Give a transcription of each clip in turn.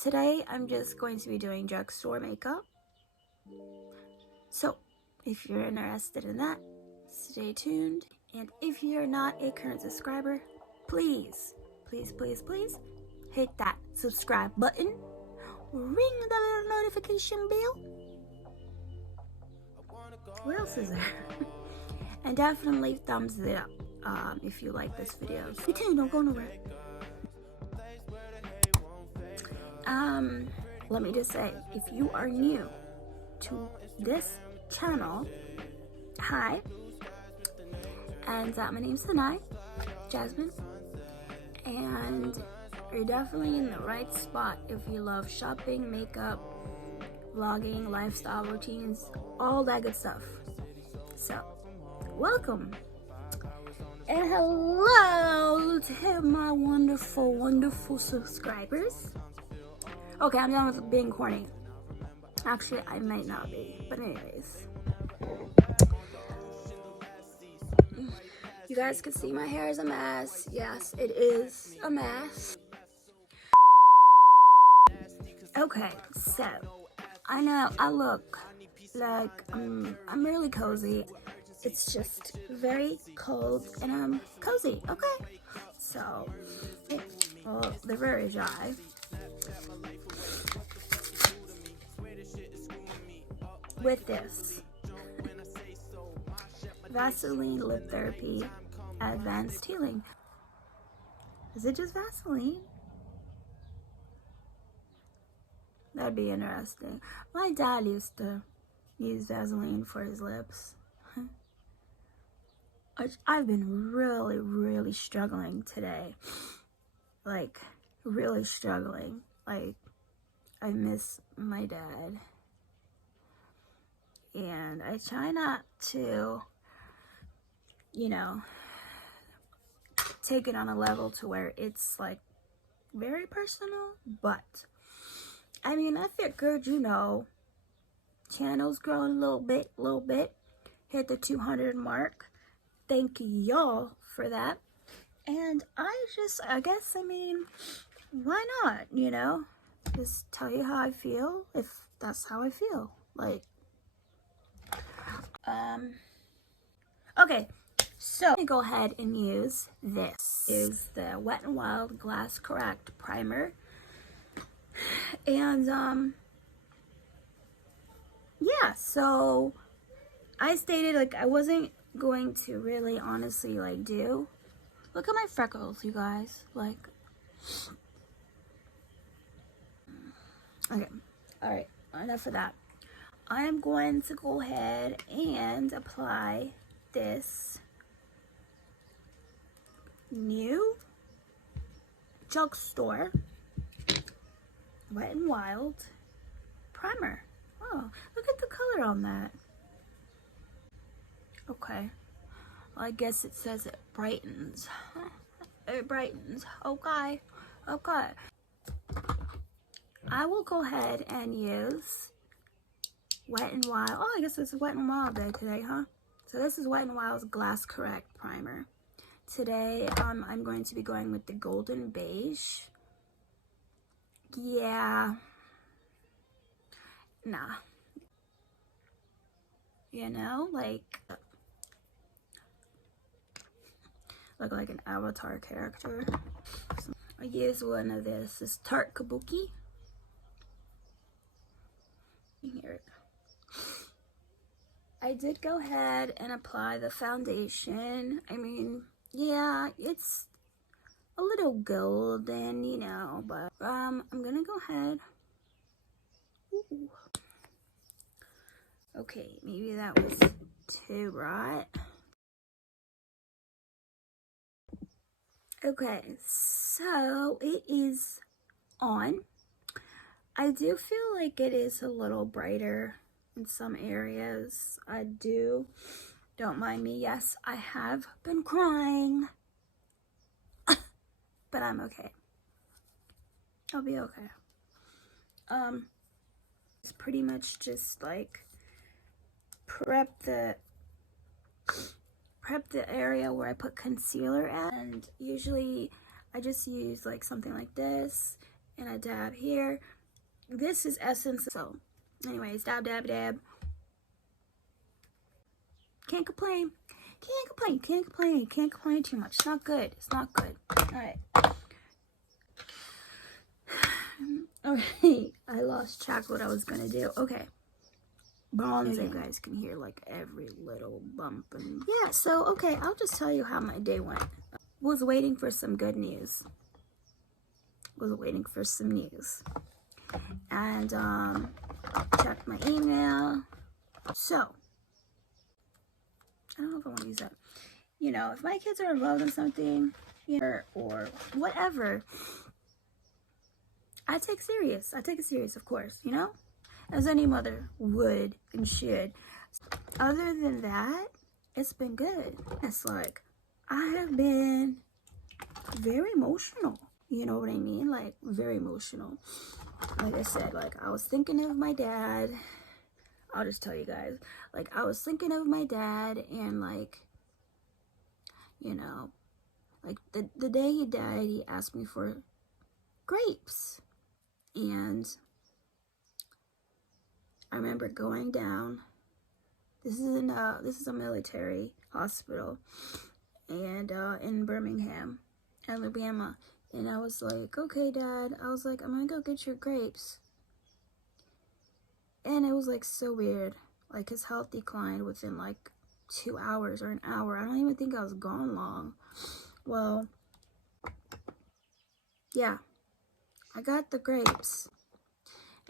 Today I'm just going to be doing drugstore makeup. So if you're interested in that, stay tuned. And if you're not a current subscriber, please hit that subscribe button, ring the little notification bell. What else is there? And definitely thumbs it up if you like this video. Stay tuned, don't go nowhere. Let me just say, if you are new to this channel, hi, and my name's Thanai, Jasmine, and you're definitely in the right spot if you love shopping, makeup, vlogging, lifestyle routines, all that good stuff. So, welcome, and hello to my wonderful subscribers. Okay, I'm done with being corny. Actually, I might not be, but anyways. You guys can see my hair is a mess. Yes, it is a mess. Okay, so I know I look like I'm really cozy. It's just very cold and I'm cozy. Okay, so well, they're very dry. With this Vaseline Lip Therapy Advanced Healing. Is it just Vaseline? That'd be interesting. My dad used to use Vaseline for his lips. I've been really struggling today. Like, really struggling. Like, I miss my dad. And I try not to, you know, take it on a level to where it's like very personal, but I mean, I figured, you know, channel's growing a little bit, hit the 200 mark. Thank y'all for that. And I guess, I mean, why not, you know, just tell you how I feel if that's how I feel. Like, okay, so I'm gonna go ahead and use this. Is the Wet n Wild Glass Correct Primer. And, yeah, so I stated, like, I wasn't going to really honestly, like, look at my freckles, you guys, like, okay, all right, enough of that. I am going to go ahead and apply this new Drugstore Wet n Wild primer. Oh, look at the color on that. Okay, well, I guess it says it brightens. It brightens. Okay. I will go ahead and use Wet n Wild. Oh, I guess it's Wet n Wild day today, huh? So this is Wet n Wild's Glass Correct Primer. Today, I'm going to be going with the Golden Beige. Yeah. Nah. You know, like, look like an Avatar character. So I use one of this Tarte Kabuki. Here. I did go ahead and apply the foundation. I mean, yeah, it's a little golden, you know, but I'm gonna go ahead. Ooh. Okay, maybe that was too bright. Okay, so it is on. I do feel like it is a little brighter in some areas. Don't mind me. Yes, I have been crying, but I'm okay. I'll be okay. It's pretty much just like prep the area where I put concealer at, and usually I just use like something like this and I dab here. This is Essence. So anyways, dab, dab, dab. Can't complain. Can't complain. Can't complain. Can't complain too much. It's not good. It's not good. Alright. Okay. I lost track of what I was gonna do. Okay. Bronzing. You guys can hear like every little bump. And yeah, so okay, I'll just tell you how my day went. Was waiting for some good news. Was waiting for some news. And checked my email. So I don't know if I want to use that. You know, if my kids are involved in something, you know, or whatever, I take serious. I take it serious, of course, you know, as any mother would and should. Other than that, it's been good. It's like I have been very emotional. You know what I mean? Like very emotional. Like I said, like I was thinking of my dad. I'll just tell you guys, like I was thinking of my dad, and like, you know, like the day he died, he asked me for grapes. And I remember going down. This is a military hospital, and in Birmingham, Alabama. And I was like, okay, Dad. I was like, I'm gonna go get your grapes. And it was like so weird. Like his health declined within like 2 hours or an hour. I don't even think I was gone long. Well, yeah, I got the grapes.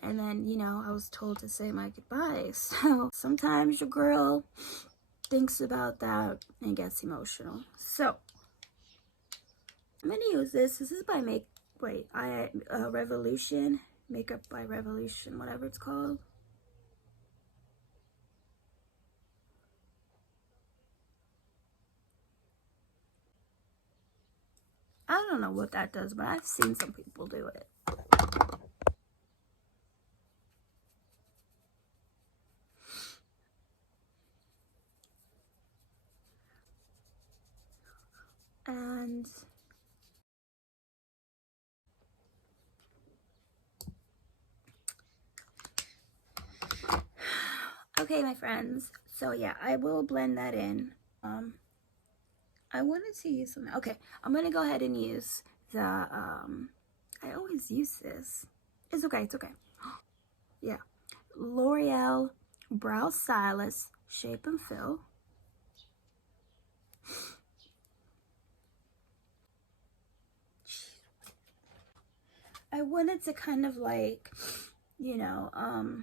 And then, you know, I was told to say my goodbyes. So sometimes your girl thinks about that and gets emotional. So I'm gonna use this. This is by Revolution. Makeup by Revolution, whatever it's called. I don't know what that does, but I've seen some people do it. And okay, my friends. So yeah, I will blend that in. I wanted to use some. Okay, I'm gonna go ahead and use the. I always use this. It's okay. It's okay. Yeah, L'Oreal Brow Stylist Shape and Fill. I wanted to kind of like, you know, I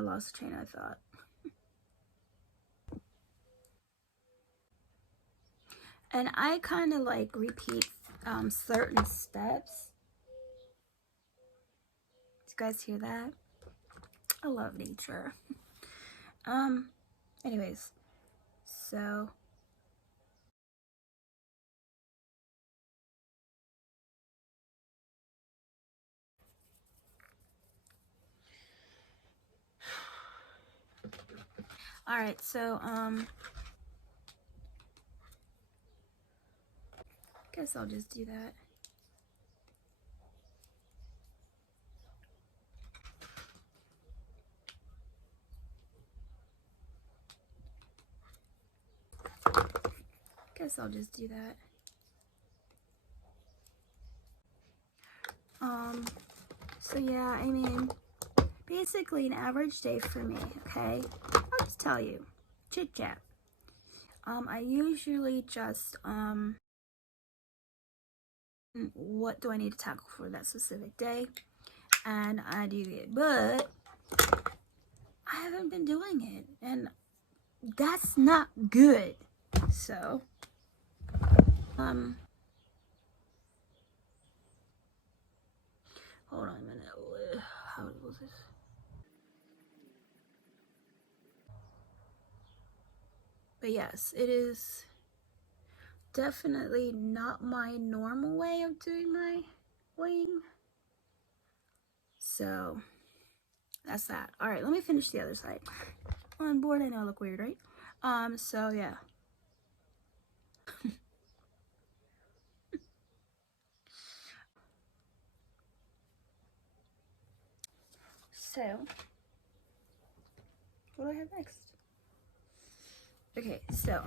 lost the train of thought. And I kind of like repeat certain steps. Did you guys hear that? I love nature. Anyways, so all right, so guess I'll just do that. Guess I'll just do that. So yeah, I mean, basically an average day for me, okay? I'll just tell you, chit chat. I usually just, what do I need to tackle for that specific day? And I do it, but I haven't been doing it, and that's not good. So, hold on a minute. How was this? But yes, it is definitely not my normal way of doing my wing. So that's that. All right, let me finish the other side. On board, I know I look weird, right? So yeah. So, what do I have next? Okay, so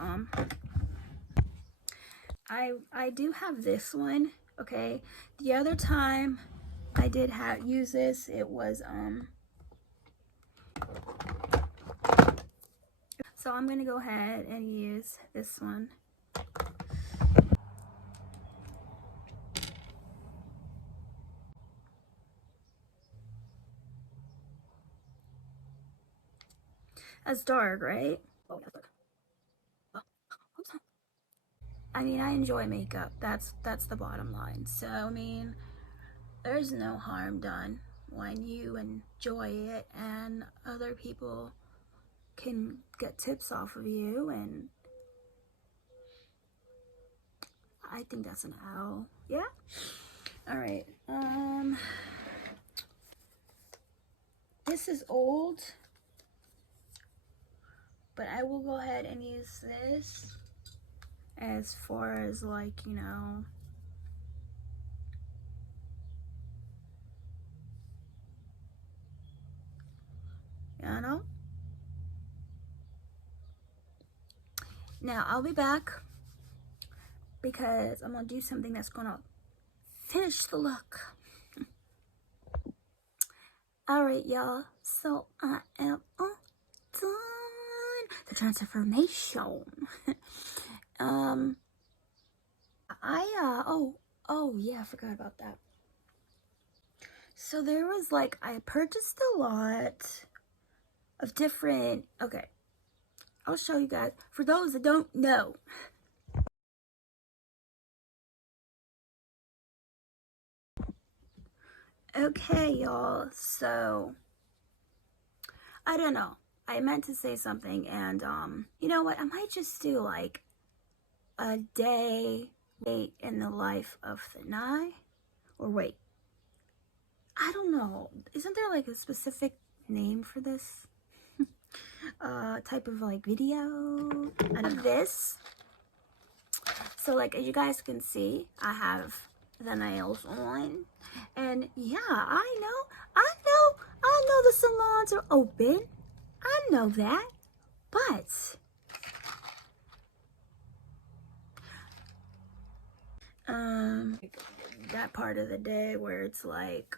I do have this one. Okay, the other time I did use this, it was so I'm gonna go ahead and use this one. That's dark, right? Oh, that's dark. Oh, oops. I mean, I enjoy makeup. That's the bottom line. So I mean, there's no harm done when you enjoy it and other people can get tips off of you, and I think that's an L. Yeah. All right. This is old, but I will go ahead and use this as far as, like, you know, Now I'll be back because I'm gonna do something that's gonna finish the look. All right, y'all. So I am all done the transformation. Oh yeah, I forgot about that. So there was, like, I purchased a lot of different, okay, I'll show you guys for those that don't know. Okay, y'all, so I don't know, I meant to say something, and you know what, I might just do like a day in the life of Thanai, or wait, I don't know, isn't there like a specific name for this type of like video out of this? So, like, as you guys can see, I have the nails on, and yeah, I know the salons are open, I know that, but that part of the day where it's like,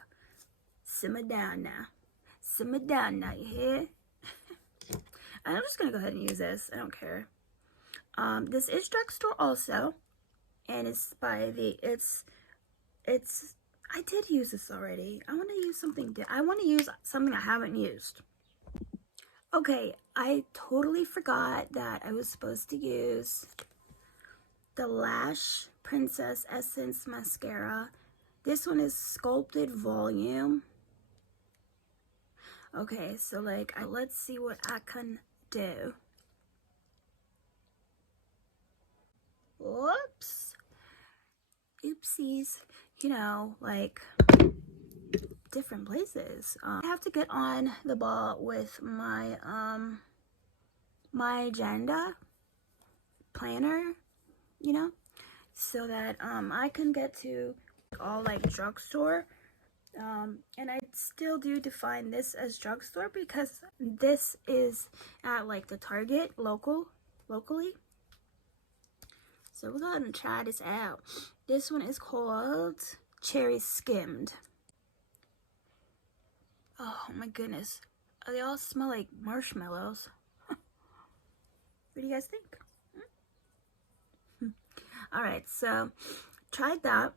simmer down now, you hear? And I'm just gonna go ahead and use this, I don't care. This is Drugstore also, and it's by the, it's, I did use this already. I want to use something, I want to use something I haven't used. Okay, I totally forgot that I was supposed to use the Lash Princess Essence Mascara. This one is Sculpted Volume. Okay, so like, let's see what I can do. Whoops. Oopsies. You know, like, different places. I have to get on the ball with my, my agenda planner, you know, so that, I can get to all, like, drugstore. And I still do define this as drugstore because this is at, like, the Target locally. So we're gonna try this out. This one is called Cherry Skimmed. Oh my goodness. They all smell like marshmallows. What do you guys think? Alright, so tried that.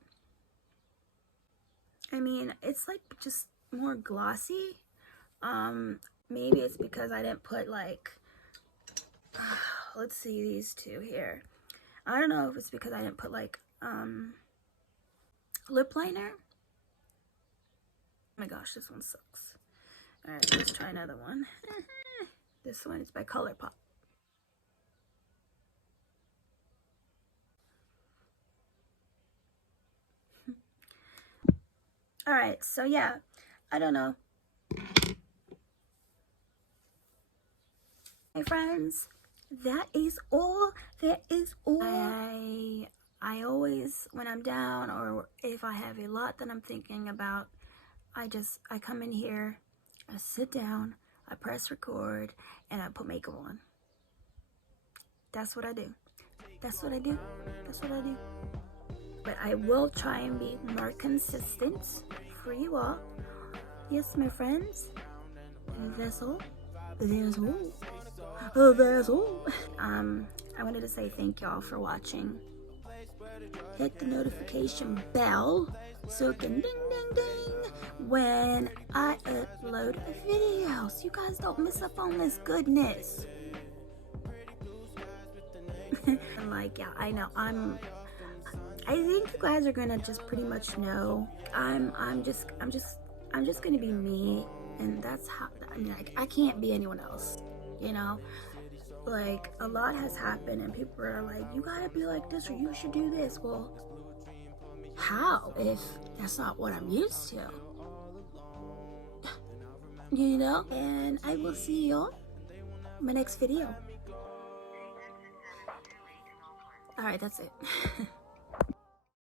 I mean, it's like just more glossy. Maybe it's because I didn't put, like, let's see these two here. I don't know if it's because I didn't put, like, lip liner. Oh my gosh, this one sucks. Alright, let's try another one. This one is by ColourPop. Alright, so yeah, I don't know. My friends, that is all. I always, when I'm down or if I have a lot that I'm thinking about, I come in here I sit down, I press record, and I put makeup on. That's what I do. That's what I do. That's what I do. But I will try and be more consistent for you all. Yes, my friends. That's all. That's all. That's all. I wanted to say thank y'all for watching. Hit the notification bell so it can ding ding ding when I upload a video, so you guys don't miss up on this goodness. And like, yeah, I know I think you guys are gonna just pretty much know I'm just gonna be me, and that's how, I mean, like, I can't be anyone else, you know. Like, a lot has happened and people are like, you gotta be like this, or you should do this. Well, how if that's not what I'm used to? You know? And I will see y'all in my next video. Alright, that's it.